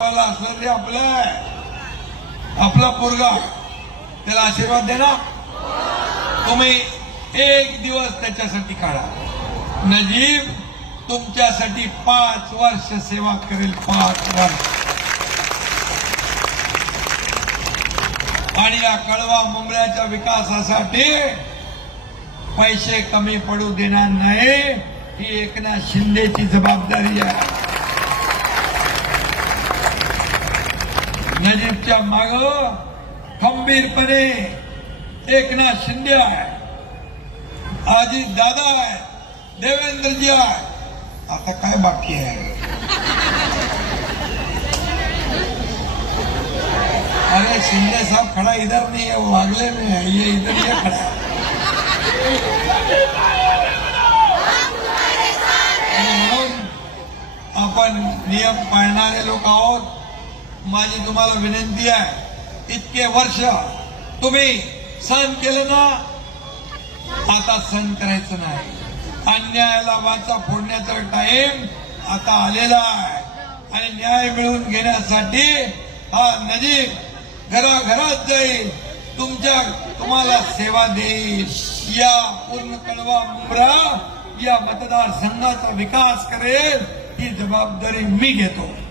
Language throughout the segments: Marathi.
मला असलं ते आपलं. आपला पोरगा. त्याला आशीर्वाद देणार तुम्ही एक दिवस त्याच्यासाठी काढा. नजीब तुमच्यासाठी पाच वर्ष सेवा करेल पाच वर्ष. आणि या कळवा मुंबळ्याच्या विकासासाठी पैसे कमी पडू देणार नाही. ही एकनाथ शिंदेची जबाबदारी आहे. नजीबच्या माग? खंबीरपणे एकनाथ शिंदे आहे अजित दादा आहे देवेंद्रजी आहे आता काय बाकी आहे अरे शिंदे साहब खड़ा इधर नहीं है, वो अगले में है, ये इधर ये खड़ा। है आपण नियम पाळणारे लोक आहोत माझी तुम्हाला विनंती आहे इतके वर्ष तुम्ही सहन केलं ना आता सहन करायचं नाही. अन्यायाला वाचा फोडण्याचा टाइम आता आलेला आहे. आणि न्याय मिळवून घेण्यासाठी हा नजीब घराघरात जाईल. तुमच्या तुम्हाला सेवा देईल. या पूर्ण कळवा मुंबरा या मतदारसंघाचा विकास करेल ही जबाबदारी मी घेतो.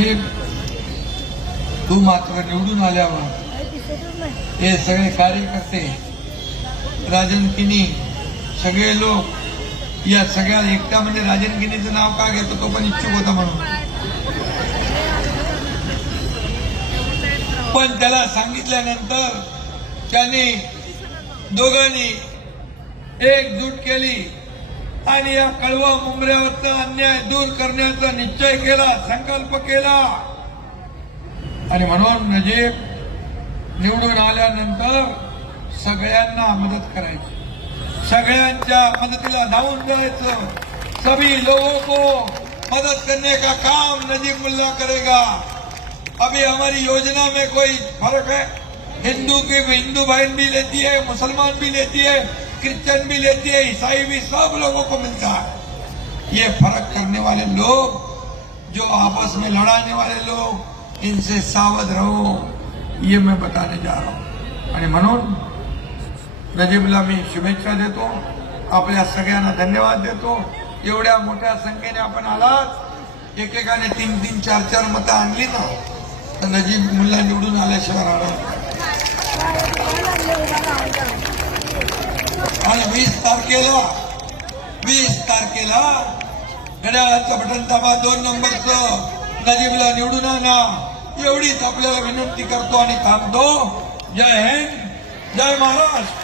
पण तू मात्र निवडून आल्यावर हे सगळे कार्यकर्ते राजन किनी सगळे लोक या सगळ्या एकटा म्हणजे राजन किनीचं नाव का घेतो तो पण इच्छुक होता म्हणून. पण त्याला सांगितल्यानंतर त्याने दोघांनी एकजूट केली. आणि या कळवा मुंबऱ्यावरचा अन्याय दूर करण्याचा निश्चय केला संकल्प केला. आणि म्हणून नजीब निवडून आल्यानंतर सगळ्यांना मदत करायची. सगळ्यांच्या मदतीला धावून जायचं. सभी लोगों को मदद करने का काम नजीब मुल्ला करेगा. अभी हमारी योजना में कोई फर्क है? हिंदू की हिंदू बहन भी लेती है मुसलमान भी लेती है क्रिश्चियन भी लेती है ईसाई भी सब लोगों को मिलता है। ये फर्क करने वाले लोग जो आपस में लड़ाने वाले लोग इनसे सावध रहो। ये मैं बताने जा रहा हूं। आणि म्हणून नजीबला मी शुभेच्छा देतो आपल्या सगळ्यांना धन्यवाद देतो एवढ्या मोठ्या संख्येने आपण आलात। एकेकाने तीन तीन चार चार मतं आणली ना तर नजीब मुला निवडून आल्याशिवाय राहणार आणि वीस तारखेला वीस तारखेला घड्याळाचं बटन दाबा दोन नंबरचं. नजीबला निवडून आणा. एवढीच आपल्याला विनंती करतो आणि थांबतो. जय हिंद. जय महाराष्ट्र.